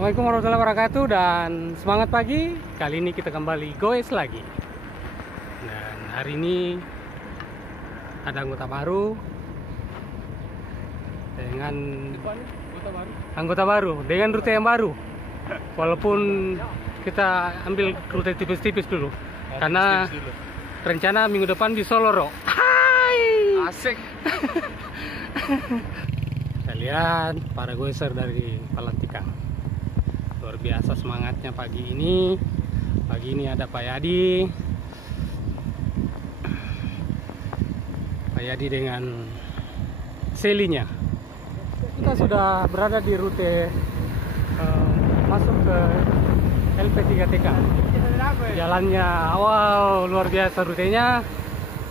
Assalamualaikum warahmatullahi wabarakatuh dan semangat pagi. Kali ini kita kembali goes lagi. Dan hari ini ada anggota baru dengan anggota baru dengan rute yang baru. Walaupun kita ambil rute tipis-tipis dulu karena rencana minggu depan di Soloro. Hai. Asik. Kalian para goeser dari Palantika. Luar biasa semangatnya pagi ini. Pagi ini ada Pak Yadi. Pak Yadi dengan selinya. Kita sudah berada di rute masuk ke LP3TK. Jalannya wow, luar biasa rutenya.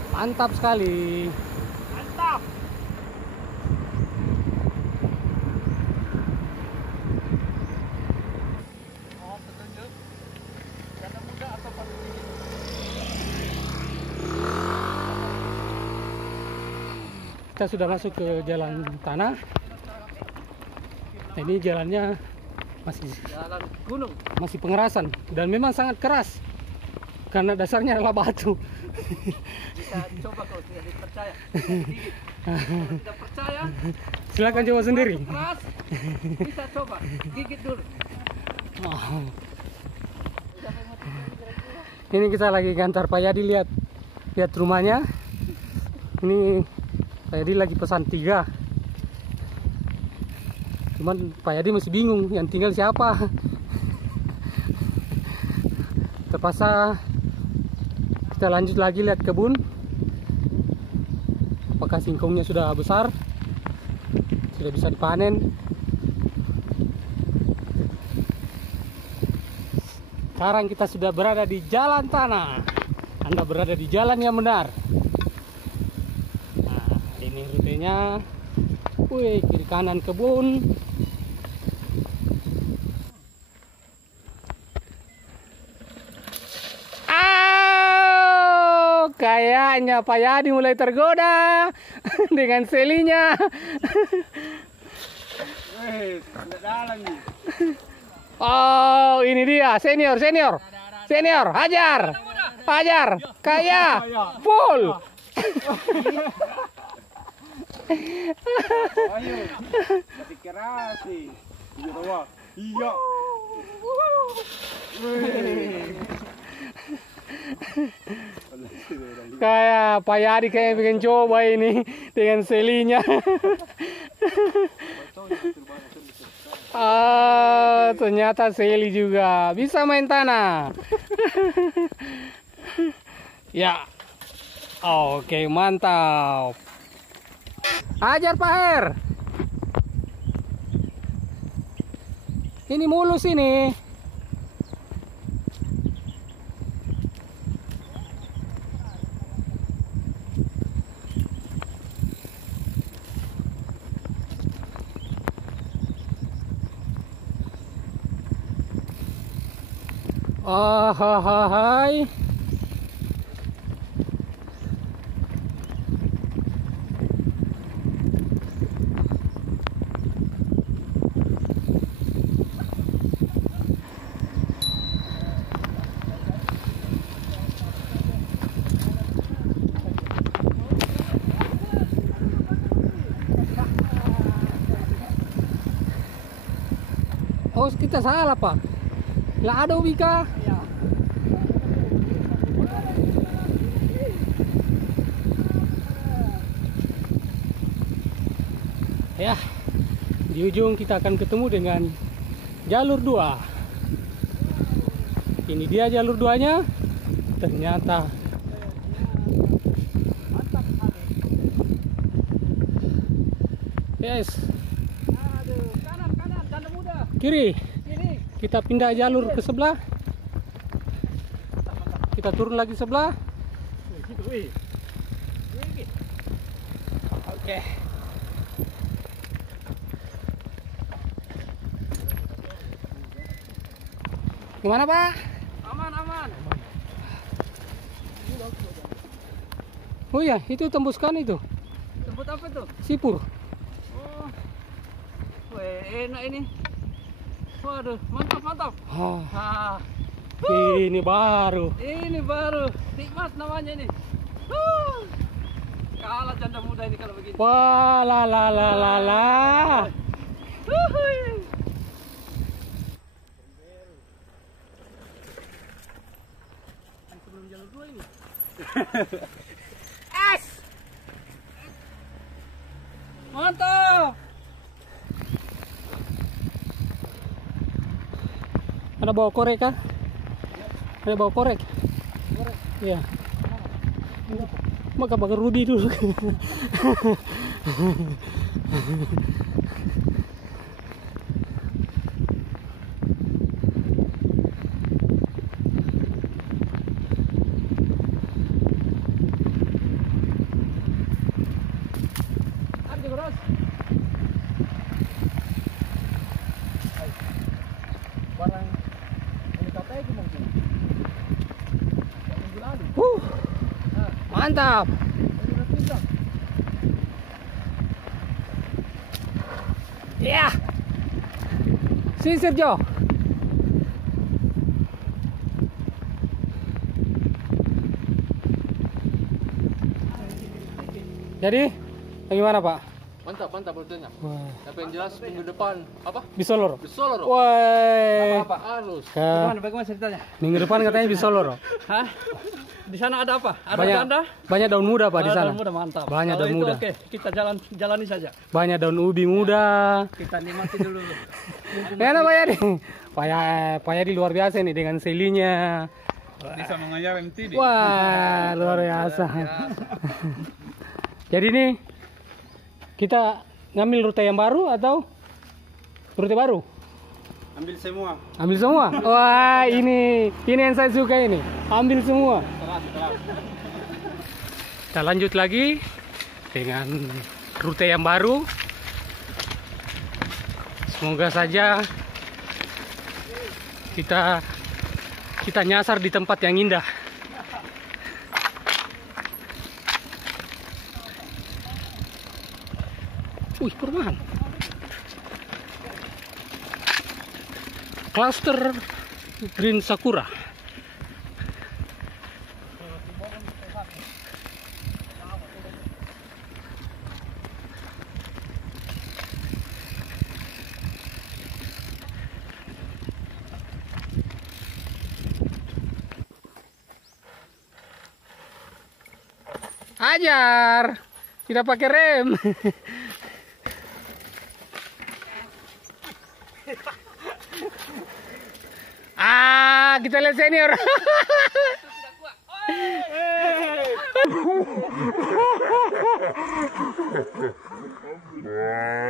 Mantap sekali. Mantap. Kita sudah masuk ke jalan tanah. Nah, ini jalannya Jalan gunung. masih pengerasan dan memang sangat keras karena dasarnya adalah batu. Bisa coba kalau tidak dipercaya. Gigit. Kalau tidak percaya, Silakan coba sendiri. keras. Bisa coba gigit dulu. Wow. Ini kita lagi kantor Pak Yadi, lihat rumahnya. Ini Pak Yadi lagi pesan 3. Cuman Pak Yadi masih bingung yang tinggal siapa. Terpaksa kita lanjut lagi lihat kebun. Apakah singkongnya sudah besar, sudah bisa dipanen. Sekarang kita sudah berada di jalan tanah. Anda berada di jalan yang benar. Nah, ini rutenya. Wih, kiri kanan kebun. Kayaknya Pak Yadi mulai tergoda dengan selinya. Oh, ini dia senior, hajar, kaya, full. Ayo, tapi keras sih. Iya. Kayak Pak Yadi kayak bikin coba ini dengan selinya. Ternyata seli juga bisa main tanah. Ya, oke, mantap. Ajar Pak Her. Ini mulus ini. Oh, hai. Oh, kita salah, Pak. Lah ada Wika. Ya, di ujung kita akan ketemu dengan jalur 2. Ini dia jalur 2-nya. Ternyata yes. Kanan, tanda muda. Kiri. Kiri. Kita pindah jalur ke sebelah. Kita turun lagi sebelah. Oke. Gimana, Pak? Aman. Oh ya, itu tembuskan itu. Tempat apa tuh? Sipur. Oh. Weh, enak ini. Waduh, mantap, mantap. Oh, Ah, ini baru. ini baru nikmat namanya ini. Kalah janda muda ini kalau begini. Wah, la la la la la. Wuhui. Sebelum jalur 2 ini. Es. Mantap. Ada bawa korek kah? Ada bawa korek? Korek. Iya. Maka bakar Rudy dulu. Ada Bros. Barang ini kata itu mungkin. Minggu lalu. Mantap. Ya. Si Sergio. Jadi, bagaimana Pak? Mantap, mantap rutenya. Wah. Tapi yang jelas minggu depan apa? Bisoloro. Bisoloro. Woi. Apa harus? Ke Bagaimana ceritanya? minggu depan katanya Bisoloro. Hah? Di sana ada apa? Ada Banyak, janda? banyak daun muda Pak di Ada sana. daun muda, mantap. Banyak Kalau daun itu muda. Oke, kita jalani saja. Banyak daun ubi muda. Kita nikmati dulu. Enak Pak Yadi. Pak Yadi luar biasa nih dengan selinya. Bisa mengajar MTD. Wah, luar biasa. Jadi nih kita ngambil rute yang baru atau rute baru? Ambil semua. Ambil semua. Wah, ini yang saya suka ini. Ambil semua. Kita lanjut lagi dengan rute yang baru. Semoga saja kita nyasar di tempat yang indah. Wih, perumahan. Cluster Green Sakura. Ajar, tidak pakai rem. Kita lihat senior.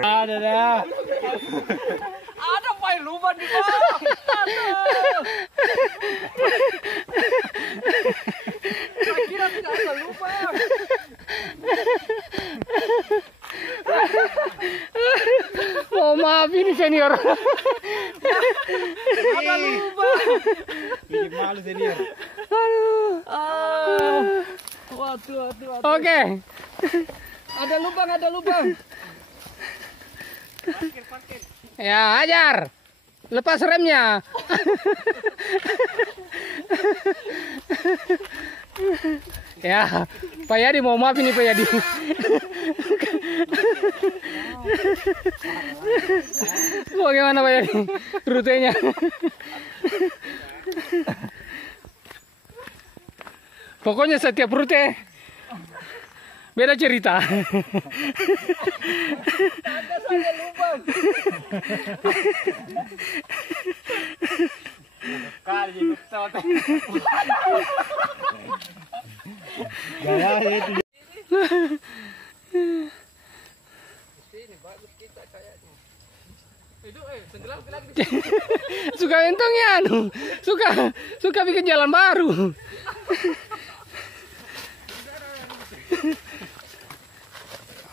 Ada dah. Ada main luban di bawah. Saya kira tidak ada lubang. Oh maaf ini senior. Ada lubang. Bikin malu senior. Aduh. Waduh. Oke. Ada lubang. Parkir. Ya, ajar. Lepas remnya. Ya, Pak Yadi mau maaf ini Pak Yadi. Bagaimana Pak Yadi rutenya? Pokoknya setiap rute beda cerita. Ada saja lubang. Kali pesawat. Gaya itu. Sini bagus kita kayaknya. Itu tenggelam lagi. Suka entongnya anu. Suka bikin jalan baru.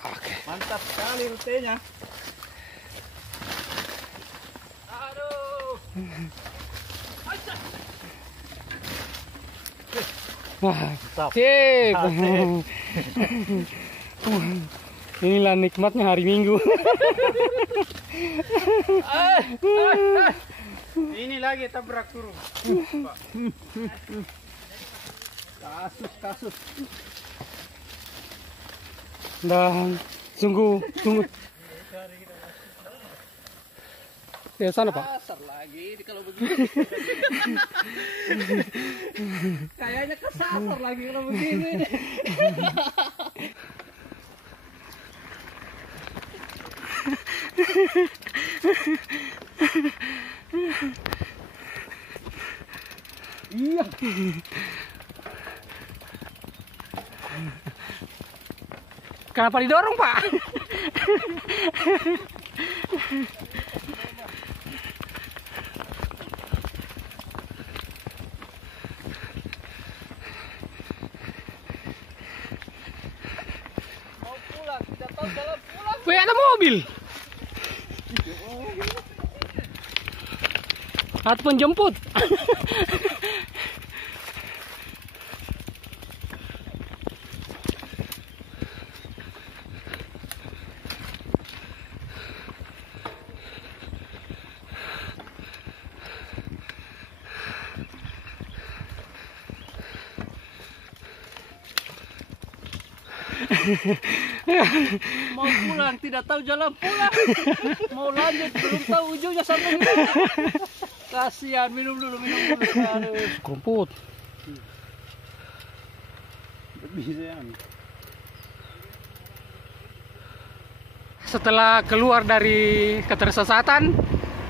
Oke. Mantap sekali rutenya. Aduh. Wah, sip. Inilah nikmatnya hari Minggu. lagi tabrak turun. Kasus. Dan sungguh. Ya sana Pak. Kasar lagi kalau begini. Kayaknya kesasar lagi kalau begini. Iya. Kenapa didorong Pak? Mau pulang, tidak tahu jalan pulang. Wih, ada mobil. Atau penjemput. Mau pulang, tidak tahu jalan pulang. Mau lanjut, belum tahu ujungnya sampai mana. Kasihan, minum dulu. Aduh. Kerumput. Bisa. Setelah keluar dari ketersesatan,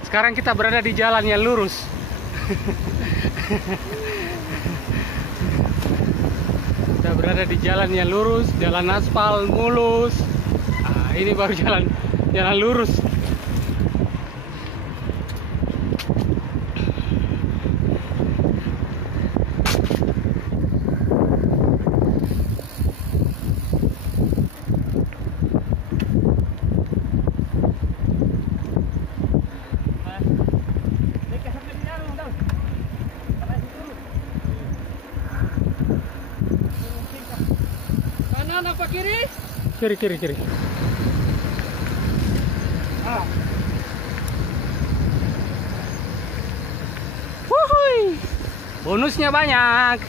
sekarang kita berada di jalan yang lurus. Kita berada di jalan yang lurus, jalan aspal mulus. Nah, ini baru jalan lurus. Kanan apa kiri? Kiri. Wuhui. Bonusnya banyak.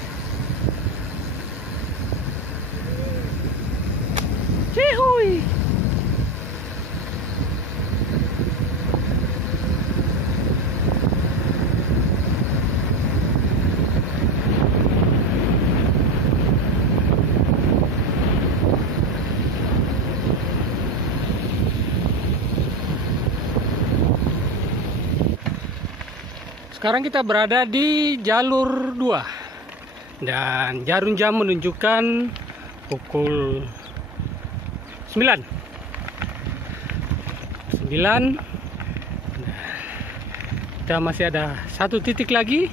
Cihuy. Sekarang kita berada di jalur 2 dan jarum jam menunjukkan pukul 9. Kita masih ada satu titik lagi,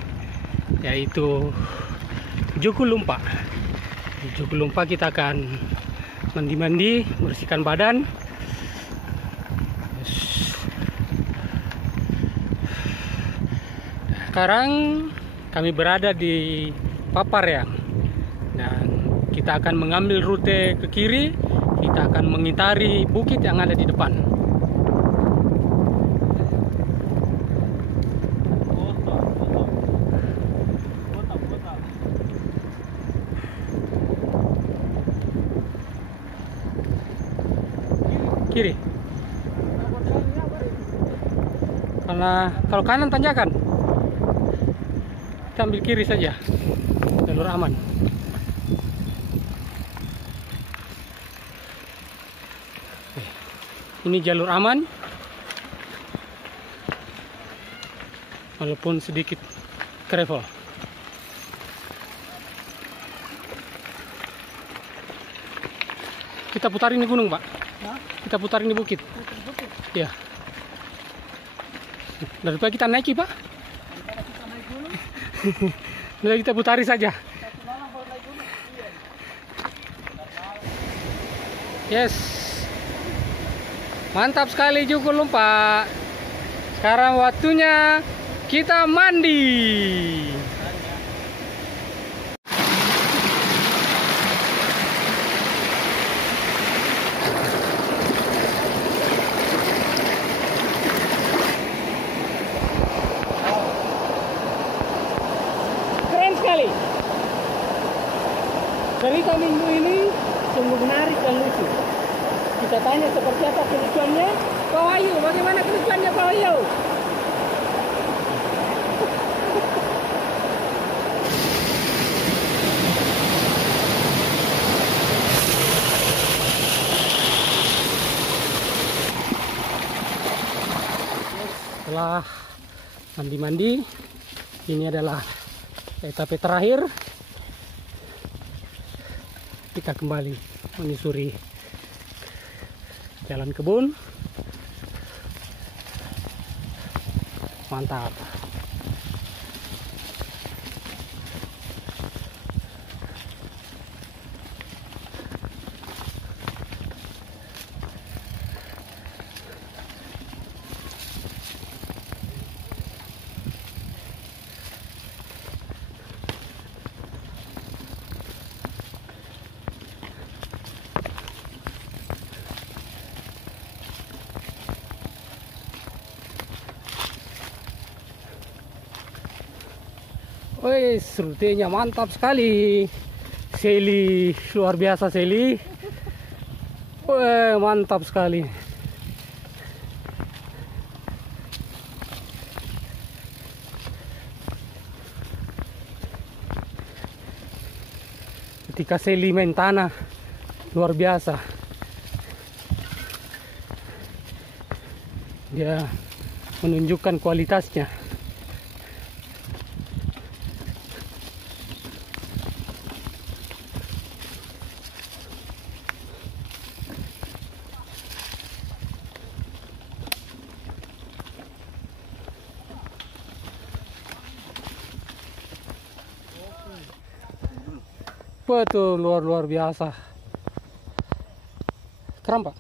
yaitu Jukulumpa. Di Jukulumpa kita akan mandi-mandi, bersihkan badan. Sekarang kami berada di Paparyang dan kita akan mengambil rute ke kiri. Kita akan mengitari bukit yang ada di depan. Kiri. Karena kalau kanan tanjakan. Kita ambil kiri saja, jalur aman. Ini jalur aman, walaupun sedikit gravel. Kita putarin di gunung, Pak. Kita putarin di bukit. Ya. Daripada kita naiki, Pak. Nah, kita putari saja. Yes. Mantap sekali Jukulumpa. Sekarang waktunya kita mandi. Cerita minggu ini sungguh menarik dan lucu. Kita tanya seperti apa kelucuannya. Pak Wahyu, bagaimana kelucuannya Pak Wahyu? Setelah mandi-mandi, ini adalah etape terakhir. Kita kembali menyusuri jalan kebun. Mantap. Wih, rutenya mantap sekali. Seli, luar biasa Seli. Wih, mantap sekali. Ketika Seli main tanah, luar biasa. Dia menunjukkan kualitasnya. Betul, luar biasa. Keren, Pak?